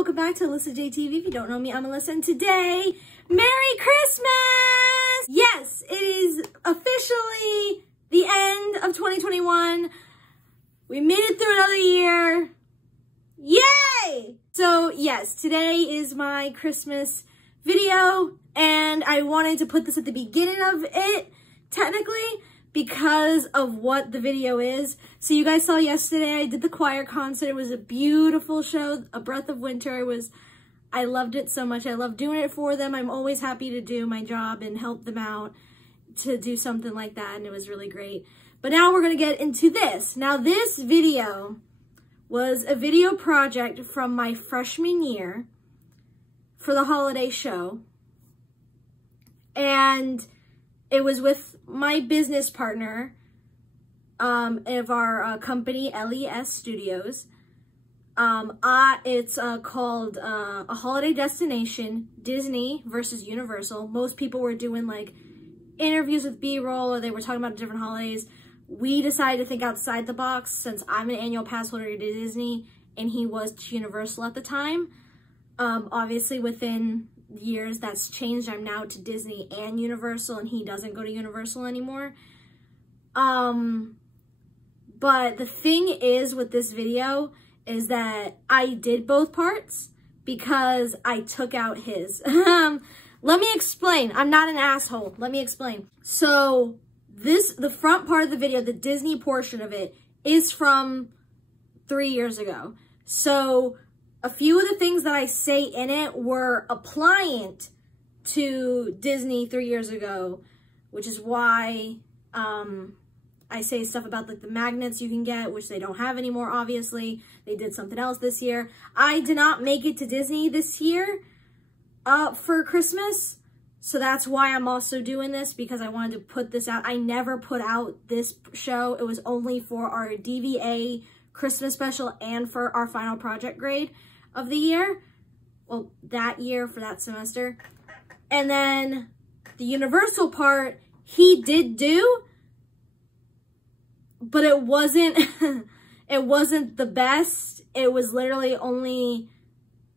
welcome back to Alyssa JTV. If you don't know me, I'm Alyssa, and today, Merry Christmas! Yes, it is officially the end of 2021. We made it through another year. Yay! So yes, today is my Christmas video, and I wanted to put this at the beginning of it, technically, because of what the video is. So you guys saw yesterday, I did the choir concert. It was a beautiful show, A Breath of Winter. I loved it so much. I love doing it for them. I'm always happy to do my job and help them out to do something like that, and it was really great. But now we're gonna get into this. Now this video was a video project from my freshman year for the holiday show. And it was with my business partner of our company, LES Studios. It's called A Holiday Destination, Disney versus Universal. Most people were doing like interviews with B-roll, or they were talking about different holidays. We decided to think outside the box since I'm an annual pass holder to Disney and he was to Universal at the time. Obviously within years that's changed. I'm now to Disney and Universal, and he doesn't go to Universal anymore. But the thing is with this video is that I did both parts because I took out his. Let me explain. I'm not an asshole. Let me explain. So the front part of the video, the Disney portion of it, is from 3 years ago. So a few of the things that I say in it were appliant to Disney 3 years ago, which is why I say stuff about like the magnets you can get, which they don't have anymore, obviously. They did something else this year. I did not make it to Disney this year for Christmas, so that's why I'm also doing this, because I wanted to put this out. I never put out this show. It was only for our DVA Christmas special and for our final project grade of the year. Well, that year for that semester. And then the Universal part, he did do, but it wasn't, it wasn't the best. It was literally only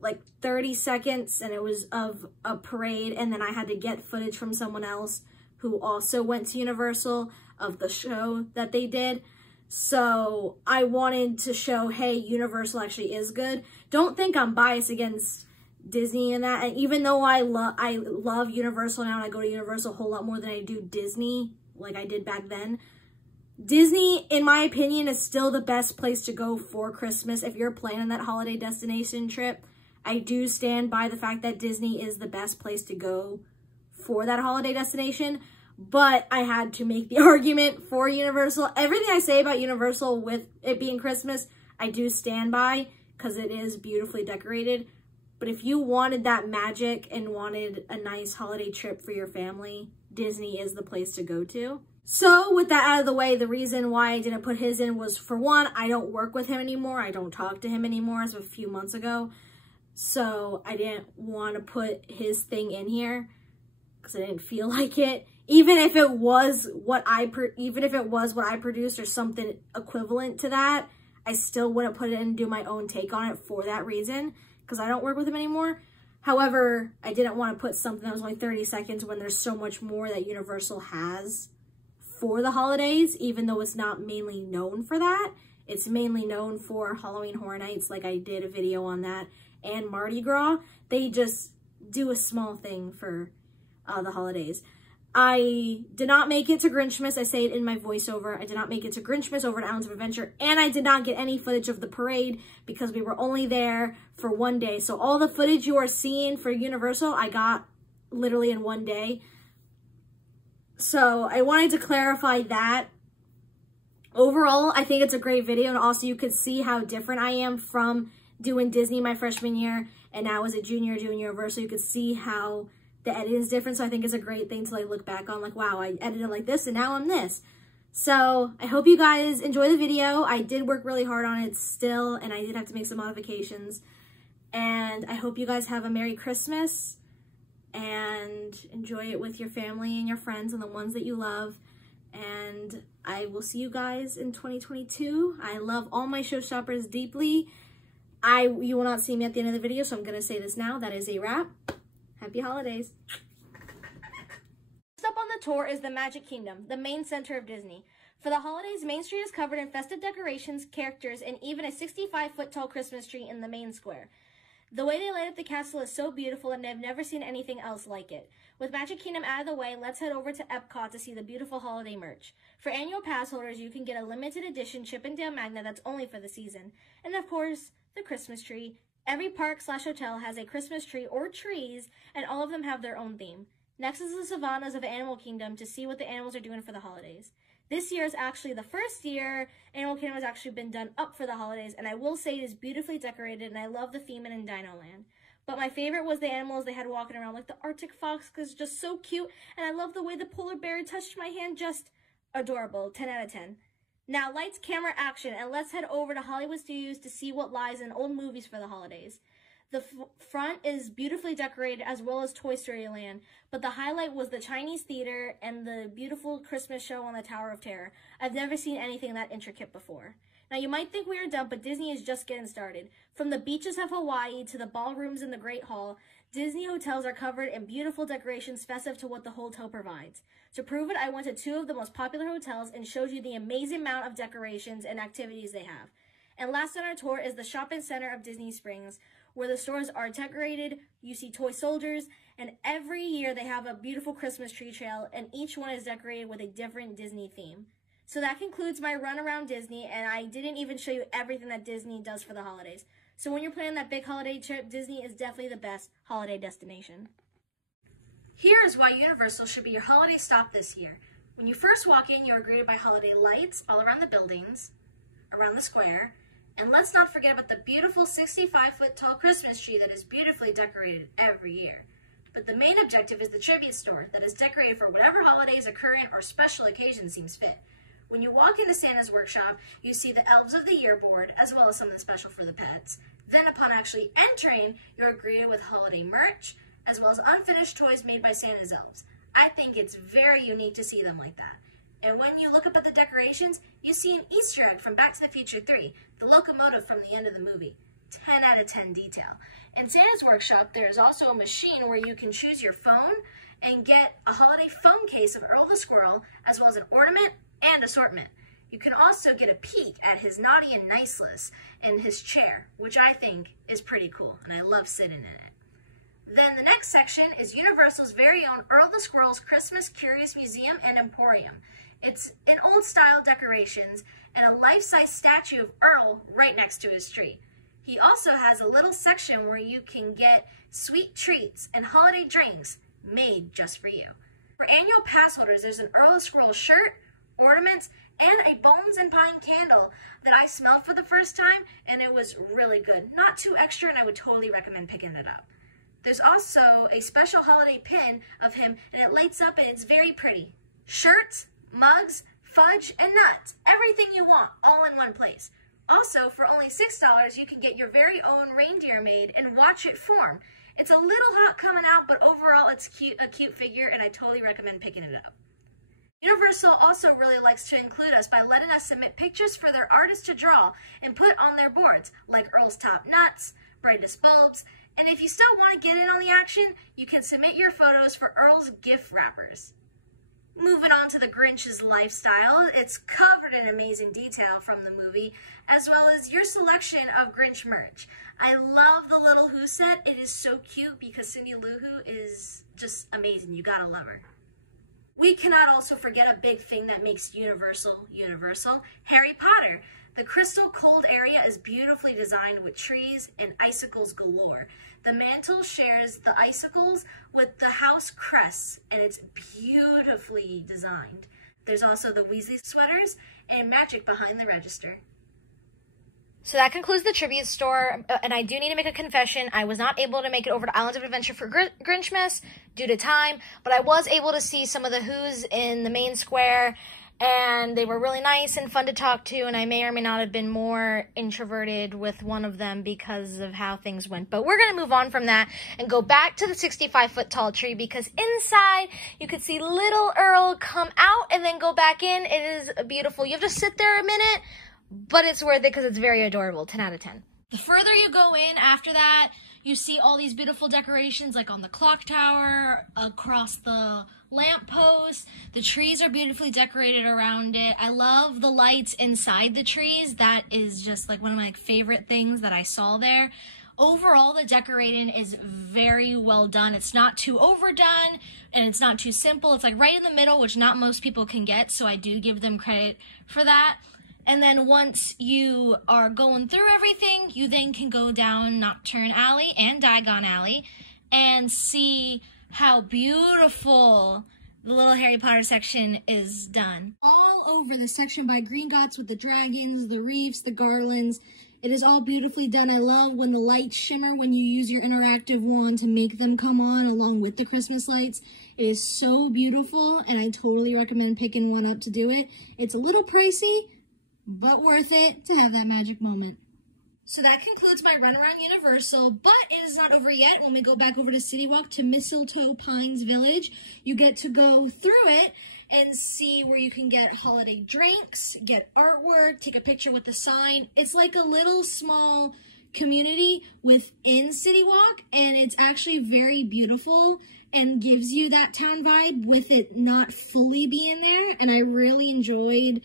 like 30 seconds, and it was of a parade, and then I had to get footage from someone else who also went to Universal of the show that they did. So I wanted to show, hey, Universal actually is good. Don't think I'm biased against Disney and that. And even though I love Universal now, and I go to Universal a whole lot more than I do Disney, like I did back then, Disney, in my opinion, is still the best place to go for Christmas. If you're planning that holiday destination trip, I do stand by the fact that Disney is the best place to go for that holiday destination. But I had to make the argument for Universal. Everything I say about Universal with it being Christmas, I do stand by, because it is beautifully decorated. But if you wanted that magic and wanted a nice holiday trip for your family, Disney is the place to go to. So with that out of the way, the reason why I didn't put his in was, for one, I don't work with him anymore. I don't talk to him anymore as of a few months ago. So I didn't want to put his thing in here because I didn't feel like it. Even if it was what I produced or something equivalent to that, I still wouldn't put it in and do my own take on it for that reason, because I don't work with him anymore. However, I didn't want to put something that was only 30 seconds when there's so much more that Universal has for the holidays, even though it's not mainly known for that. It's mainly known for Halloween Horror Nights, like I did a video on that, and Mardi Gras. They just do a small thing for the holidays. I did not make it to Grinchmas. I say it in my voiceover. I did not make it to Grinchmas over at Islands of Adventure, and I did not get any footage of the parade because we were only there for one day. So all the footage you are seeing for Universal, I got literally in one day. So I wanted to clarify that. Overall, I think it's a great video, and also you could see how different I am from doing Disney my freshman year and now as a junior doing Universal. You could see how the edit is different, so I think it's a great thing to like look back on, like, wow, I edited like this and now I'm this. So I hope you guys enjoy the video. I did work really hard on it still, and I did have to make some modifications. And I hope you guys have a Merry Christmas and enjoy it with your family and your friends and the ones that you love. And I will see you guys in 2022. I love all my Showstoppers deeply. You will not see me at the end of the video, so I'm going to say this now. That is a wrap. Happy holidays. Next up on the tour is the Magic Kingdom, the main center of Disney. For the holidays, Main Street is covered in festive decorations, characters, and even a 65-foot tall Christmas tree in the main square. The way they light up the castle is so beautiful, and I've never seen anything else like it. With Magic Kingdom out of the way, let's head over to Epcot to see the beautiful holiday merch. For annual pass holders, you can get a limited edition Chip 'n Dale magnet that's only for the season. And of course, the Christmas tree. Every park/hotel has a Christmas tree or trees, and all of them have their own theme. Next is the savannas of Animal Kingdom to see what the animals are doing for the holidays. This year is actually the first year Animal Kingdom has actually been done up for the holidays, and I will say it is beautifully decorated, and I love the theme in Dino Land. But my favorite was the animals they had walking around, like the Arctic fox, because it's just so cute, and I love the way the polar bear touched my hand, just adorable, 10 out of 10. Now, lights, camera, action, and let's head over to Hollywood Studios to see what lies in old movies for the holidays. The front is beautifully decorated as well as Toy Story Land, but the highlight was the Chinese theater and the beautiful Christmas show on the Tower of Terror. I've never seen anything that intricate before. Now, you might think we are done, but Disney is just getting started. From the beaches of Hawaii to the ballrooms in the Great Hall, Disney hotels are covered in beautiful decorations festive to what the hotel provides. To prove it, I went to 2 of the most popular hotels and showed you the amazing amount of decorations and activities they have. And last on our tour is the shopping center of Disney Springs, where the stores are decorated. You see toy soldiers, and every year they have a beautiful Christmas tree trail, and each one is decorated with a different Disney theme. So that concludes my run around Disney, and I didn't even show you everything that Disney does for the holidays. So when you're planning that big holiday trip, Disney is definitely the best holiday destination. Here is why Universal should be your holiday stop this year. When you first walk in, you are greeted by holiday lights all around the buildings, around the square, and let's not forget about the beautiful 65-foot tall Christmas tree that is beautifully decorated every year. But the main objective is the tribute store that is decorated for whatever holidays, occurring, or special occasions seems fit. When you walk into Santa's workshop, you see the Elves of the Year board, as well as something special for the pets. Then upon actually entering, you're greeted with holiday merch, as well as unfinished toys made by Santa's elves. I think it's very unique to see them like that. And when you look up at the decorations, you see an Easter egg from Back to the Future 3, the locomotive from the end of the movie. 10 out of 10 detail. In Santa's workshop, there's also a machine where you can choose your phone and get a holiday phone case of Earl the Squirrel, as well as an ornament and assortment. You can also get a peek at his naughty and nice list in his chair, which I think is pretty cool, and I love sitting in it. Then the next section is Universal's very own Earl the Squirrel's Christmas Curious Museum and Emporium. It's in old style decorations and a life-size statue of Earl right next to his tree. He also has a little section where you can get sweet treats and holiday drinks made just for you. For annual pass holders, there's an Earl the Squirrel shirt, ornaments, and a Bones and Pine candle that I smelled for the first time, and it was really good. Not too extra, and I would totally recommend picking it up. There's also a special holiday pin of him, and it lights up, and it's very pretty. Shirts, mugs, fudge, and nuts. Everything you want, all in one place. Also, for only $6, you can get your very own reindeer made and watch it form. It's a little hot coming out, but overall it's a cute figure, and I totally recommend picking it up. Universal also really likes to include us by letting us submit pictures for their artists to draw and put on their boards, like Earl's top nuts, brightest bulbs, and if you still want to get in on the action, you can submit your photos for Earl's gift wrappers. Moving on to the Grinch's lifestyle, it's covered in amazing detail from the movie, as well as your selection of Grinch merch. I love the Little Who set. It is so cute because Cindy Lou Who is just amazing. You gotta love her. We cannot also forget a big thing that makes Universal, Harry Potter. The crystal cold area is beautifully designed with trees and icicles galore. The mantle shares the icicles with the house crests, and it's beautifully designed. There's also the Weasley sweaters and magic behind the register. So that concludes the tribute store, and I do need to make a confession. I was not able to make it over to Islands of Adventure for Grinchmas due to time, but I was able to see some of the Who's in the main square, and they were really nice and fun to talk to, and I may or may not have been more introverted with one of them because of how things went. But we're going to move on from that and go back to the 65-foot tall tree, because inside you could see little Earl come out and then go back in. It is beautiful. You have to sit there a minute, but it's worth it because it's very adorable. 10 out of 10. The further you go in after that, you see all these beautiful decorations like on the clock tower, across the lamppost. The trees are beautifully decorated around it. I love the lights inside the trees. That is just like one of my favorite things that I saw there. Overall, the decorating is very well done. It's not too overdone and it's not too simple. It's like right in the middle, which not most people can get, so I do give them credit for that. And then once you are going through everything, you then can go down Nocturne Alley and Diagon Alley and see how beautiful the little Harry Potter section is done. All over the section by Gringotts with the dragons, the reefs, the garlands. It is all beautifully done. I love when the lights shimmer when you use your interactive wand to make them come on along with the Christmas lights. It is so beautiful, and I totally recommend picking one up to do it. It's a little pricey, but worth it to have that magic moment. So that concludes my run around Universal, but it is not over yet. When we go back over to City Walk to Mistletoe Pines Village, you get to go through it and see where you can get holiday drinks, get artwork, take a picture with the sign. It's like a little small community within City Walk, and it's actually very beautiful and gives you that town vibe with it not fully being there, and I really enjoyed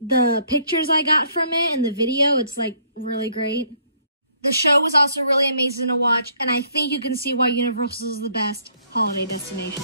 the pictures I got from it and the video. It's like really great. The show was also really amazing to watch, and I think you can see why Universal is the best holiday destination.